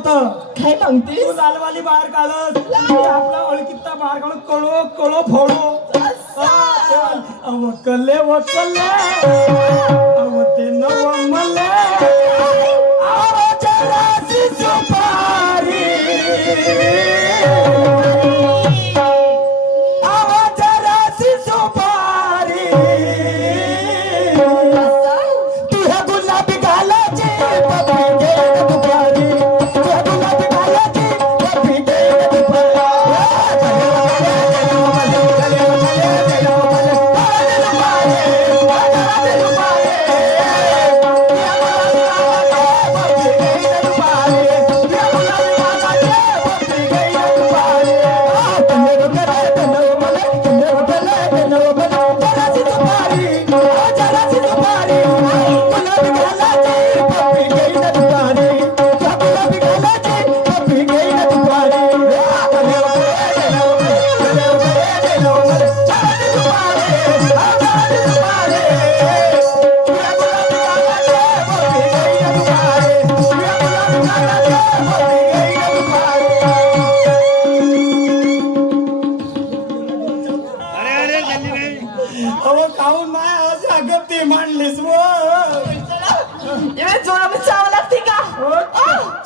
होतं. काय सांगते तू लालवाली बाहेर काढत आपला ओळखीचा बाहेर काढून कळो कळो फोडो. वकले वकले अव ते नव मले आवाजाची सुपारी आवाजाची सुपारी तुझ्या गुलाबी घालाची पपी गेल दुपारी तुझ्या गुलाबी घालाची पपी गेल दुपारी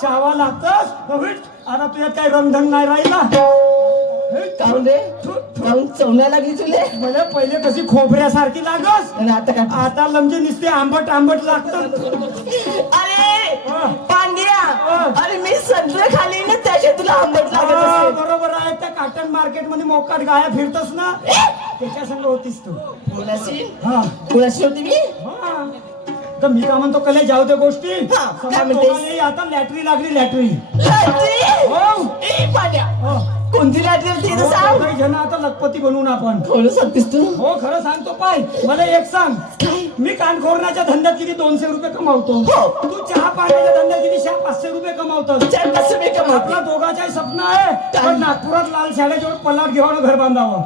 चावा लागतस आता तुझ्यात काही रंगढंग नाही राहिला. काऊन रे काऊन चवण्या लागली तुले म्हणजे पहिले कशी खोबऱ्यासारखी लागस आणि आता काय आता लमजे नुसते आंबट आंबट लागत. अरे पांड्या अरे मी संत्र खाली ना त्याच्या तुला आंबट लागत असेल. बरोबर आहे. त्या कॉटन मार्केट मध्ये मोकाट गाया फिरतस ना त्याच्या संग होतीस तू. कोणाशी हा कोणाशी होती मी हा. तर मी का म्हणतो कले जाऊ त्या गोष्टी. काय म्हणतेस? आता लॅटरी लागली लॅटरी. हो ए पांड्या कोणती लॅटरी होती तर सांग. काही जण आता लखपती बनवून आपण. कोण सांगतेस तू हो खरं सांगतो पाय. मला एक सांग मी कानखोरण्याच्या धंद्यात किती 200 रुपये कमावतो. तू चहा पाण्याच्या धंद्यात किती 500 रुपये कमावतो. 500 रुपये कमावतो. आपला दोघांचाही स्वप्न आहे पण नागपुरात लाल शाळेजवळ पल्लाट घेऊन घर बांधावं.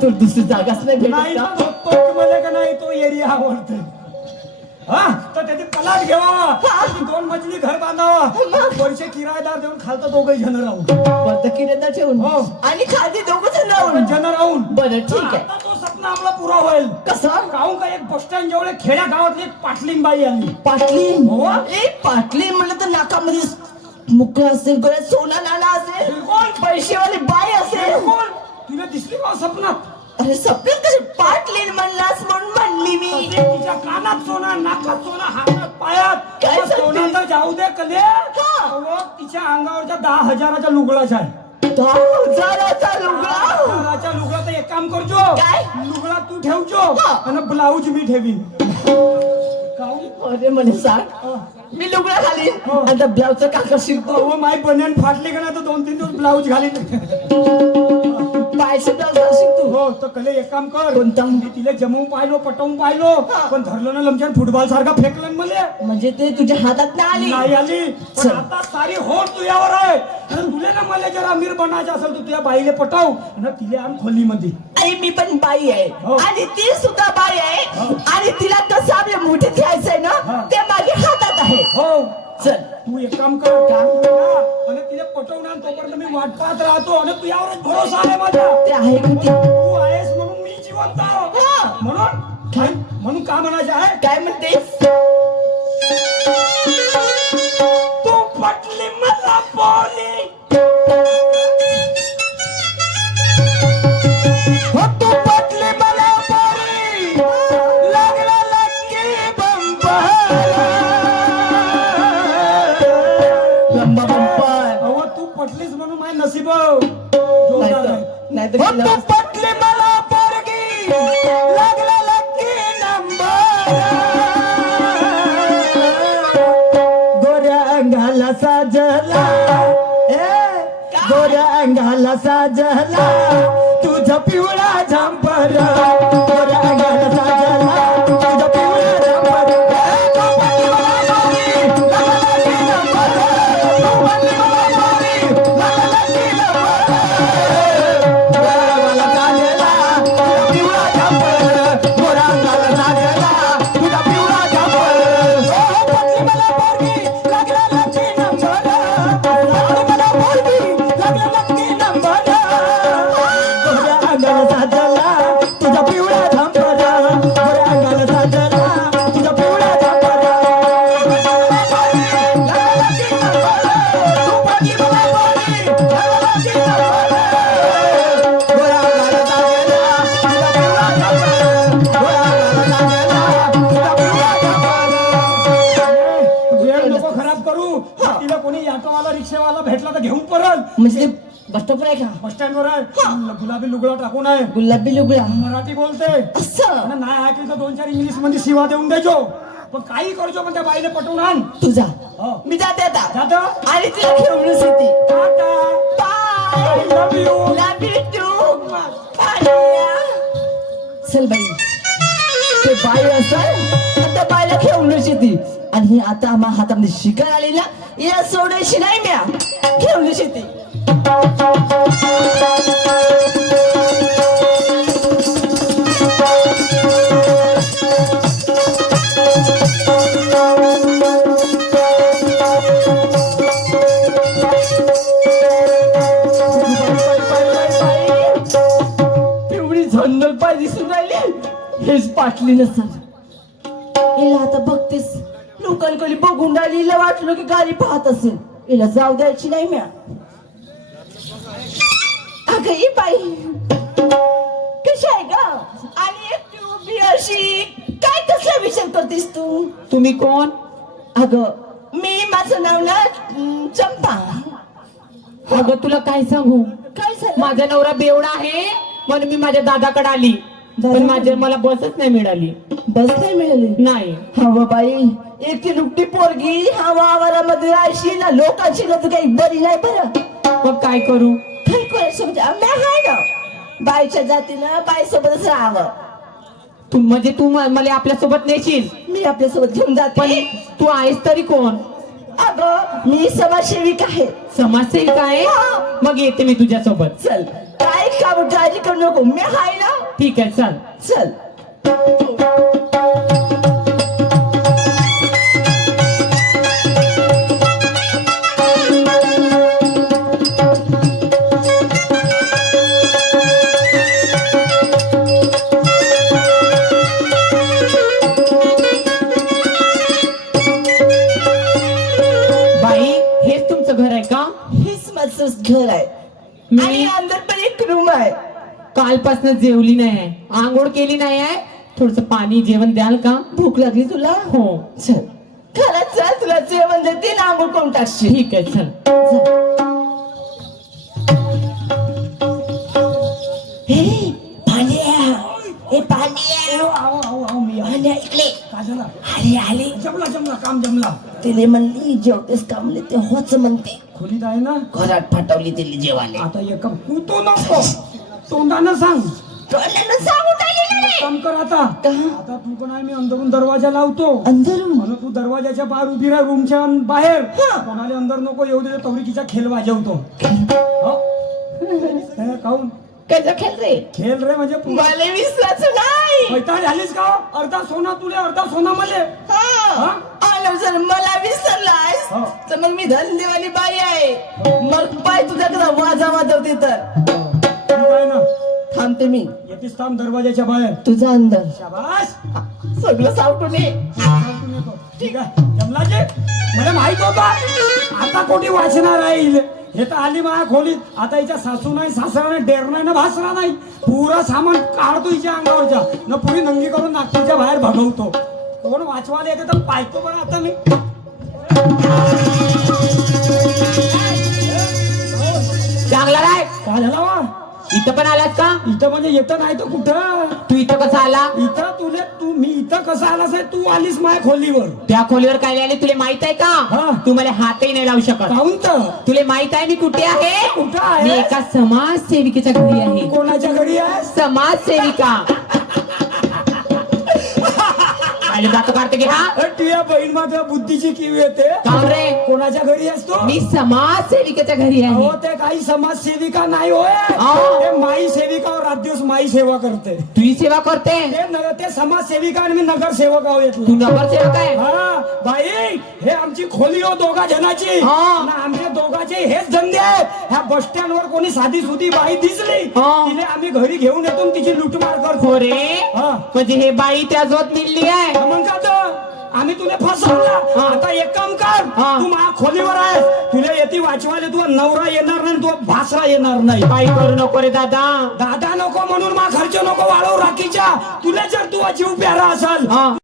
तर दुसरी जागाच नाही नाही भेटत ना तो मला का नाही तो एरिया आवडतो. हा तर त्याची पलाट घेवावा 2 मजली घर बांधावा वर्षे किरायदार देऊन खालतं दोघे जण राहून बरं किरायदार ठेवून हो आणि खाली दोघंच राहून जण राहून. बरं ठीक आहे. आता तो स्वप्न आपला पुरा होईल. कसं काहून का एक बस स्टँड जवळ खेड्या गावातली एक पाटलीन बाई आली. पाटलीन हो. एक पाटलीन म्हणलं तर नाकामध्ये मुक्का असेल गळ्यात सोना नाणा असेल बिलकुल. पैसेवाली बाई असेल. कोण तुला दिसली का स्वप्नात. अरे सपन कसे पाटलीन म्हणलास म्हणून म्हणली मी. तिच्या कानात सोना नाकात सोना हातात पायात काय मग सांगते? सोना तर जाऊ दे कले. अहो, तिच्या अंगावरच्या 10,000च्या लुगडाच्या आहे. 10,000चा लुगडा 10,000च्या लुगडा तर एक काम करजो काय? लुगडा तू ठेवजो आणि ब्लाऊज मी ठेवीन. अरे म्हणे सांग मी लुगडा घालीन आता ब्लाऊजचं का करशील तू अहो माई बन्यान फाटली का नाही तर 2-3 दिवस ब्लाऊज घालीन. पायचे ब्लाऊज घालशील तू हो तर कले एक काम कर. कोणता? मी तिला जमवून पाहिलो पटवून पाहिलो पण धरलं ना लमच्यान फुटबॉल सारखा फेकलं मला. म्हणजे ते तुझ्या हातात नाही नाही आली आली पण आता सारी होड तुझ्यावर आहे. तुला ना मला जर अमीर बनायचं असेल तर तुझ्या बाईले पटव ना तिला आण खोलीमध्ये. आणि मी पण बाई आहे हो. आणि ती सुद्धा बाई आहे आणि तिला कसं आपल्या मुठीत घ्यायचंय ना ते माझ्या हातात आहे. हो चल तू एक काम कर आणि तिला पटवून तोपर्यंत मी वाट पाहत राहतो आणि तुझ्यावरच भरोसा आहे माझा. ते आहे का ते तू आहेस म्हणून मी जिवंत आहे. म्हणून का म्हणायचं आहे काय म्हणतेस तू पटली मला बोली. हो तू पटली मला बोली लागला लक्की बंबाला. लंबा बंपर अहो तू पटलीस म्हणून माझे नशीब नाही तू पटली मला पोरगी लागला लक्की नंबर. गोऱ्या अंगाला साजला गोऱ्या अंगाला साजला तुझा पिवळा झांपर. गोऱ्या अंगाला साजला तुझा पिवळा झांपर. लागला करू तिला कोणी ऑटोवाला रिक्षावाला भेटला तर घेऊन परत म्हणजे बस स्टॉपवर आहे का? बस स्टँडवर आहे गुलाबी लुगडा टाकून आहे गुलाबी लुगडा मराठी बोलते असं आणि नाही ऐकलं तर 2-4 इंग्लिश मध्ये शिवा देऊन द्यायचो पण काही करजो पण त्या बाईला पटवून आण तुझा हो. मी जाते आता जातं? आणि तुला घेऊन येते. Tata. Bye I love you. Love you too. चल बाई ते बाई असेल आता बाईला घेऊन येते आणि ही आता आम्हा हातामध्ये शिकार आली ना या सोडायची नाही म्या घेऊन येते. पिवळी झंडल पाय दिसून राहिली हेच पाटली नसल हिला आता बघतेस लोकांकडे बघून राहिली हिला वाटलं की गाडी पाहत असेल हिला जाऊ द्यायची नाही म्या. अगं ही बाई कशी आहे ग आणि एकटी उभी अशी काय कसला विचार करतेस तू? तुम्ही कोण? अगं मी माझं नाव ना चंपा. अगं तुला काय सांगू, काय झालं? माझा नवरा बेवडा आहे म्हणून मी माझ्या दादाकडे आली पण मला बसच नाही मिळाली. बस नाही मिळाली? नाही. हवं बाई एकटी लुकटी पोरगी हवा आवारामध्ये राहायची ना लोकांची ना तर काही बरी नाही बरं. मग काय करू? काय करायचं म्हणजे आम्ही आहे ना बाईच्या जातीनं बाईसोबतच राहावं. तू म्हणजे तू मला आपल्या सोबत नेशील मी आपल्यासोबत घेऊन पण जाते. तू आहेस तरी कोण? अगं मी समाजसेविका आहे. समाजसेविका आहे? मग येते मी तुझ्या सोबत. चल काय काम काळजी करू नको मी आहे ना. ठीक आहे चल. चल बाई हेच तुमचं घर आहे का? हेच माझं घर आहे आणि मी अंदर पण एक रूम आहे. कालपासून जेवली नाही आहे, आंघोळ केली नाही आहे. थोडस पाणी जेवण द्याल का? भूक लागली तुला? हो. चल खरंच चल तुला जेवण देते ना आंघोळ करून टाकशील. ठीक आहे चल. हे पांड्या हे पांड्या मी पांड्या इकडे काय झालं? आले आले जमला काम जमला तिने म्हणली जेवतेस का म्हणले ते होच म्हणते. खोलीत आहे ना घरात फाटवली तिने जेवाले. आता एक तू नको तोंडानं सांग तोंडानं सांगू टाकलेलं रे. काम कर आता का? आता तू पण आहे मी अंदरून दरवाजा लावतो अंदरून म्हणून तू दरवाजाच्या बाहेर उभी राह रूमच्या बाहेर हा. कोणाला अंदर नको येऊ दे तवरिकीचा खेळ वाजवतो हो? हे, काहून कसा खेळ रे? खेळ रे म्हणजे मला विश्वास नाही. पैता झालीस का अर्धा सोना तुले अर्धा सोना मले हा. आलं जर मला विसरलास हो. तर मग मी धंदेवाली बाई आहे. मग पाय तुझ्याकडे वाजा वाजवते तर ठीक आहे ना थांबते मी. येतीस थांब दरवाजाच्या बाहेर तुझा अंदर शाबास सगळं सावटून ये. सांगून येतो. ठीक आहे जमलाचे मला माहित होता आता कोणी वाचणार आहे हे तर आली माझ्या खोलीत आता हिच्या सासू नाही सासरा नाही डेर नाही ना भासरा नाही पुरा सामान काढतो हिच्या अंगावरच्या न पुरी नंगी करून नागपूरच्या बाहेर भगवतो. कोण वाचवायला येते तर पाहतो बरं आता मी चांगला राय. काय झाला वा इथं पण आलास का? इथं म्हणजे येतं नाही तर कुठं तू इथं कसा आला? इथं मी इथं कसं आलास आहे तू आलीस माझ्या खोलीवर त्या खोलीवर काय आले तुला माहित आहे हा. का? तू मला हातही नाही लावू शकत. काहून तर तुला माहित आहे मी कुठे आहे? कुठं मी आहे एका समाजसेविकेच्या घरी आहे. कोणाच्या घरी आहे समाजसेविका. काय जातो काढते की हा? तुझ्या बहीण माझ्या बुद्धीची किव येते काऊन रे? कोणाच्या घरी असतो मी समाजसेविकेच्या घरी आहे. हो ते काही समाजसेविका नाही होय हो. ते माई सेविका रात दिवस माई सेवा करते तुझी सेवा करते. ते समाजसेविका आणि मी नगरसेवक आहो तू येतो नगरसेवक आहे. हा बाई हे आमची खोली हो दोघा जणाची हा. आणि आमच्या दोघाचे हेच धंदे आहेत. ह्या बस स्टँड वर कोणी साधी सुधी बाई दिसली हा. तिने आम्ही घरी घेऊन येतो आणि तिची लुटमार करतो हो रे. हा. म्हणजे हे बाई त्या जोत मिळली आहे. मग का तर आम्ही तुला फसवला हा. आता एक काम कर हा. तू माझ्या खोलीवर आहेस तुला येते वाचवायला तू नवरा येणार नाही तू भासरा येणार नाही काही करू नको रे दादा. दादा नको म्हणून मा खर्च नको वाढवू राखीच्या तुला जर तू जीव प्यारा असाल हा.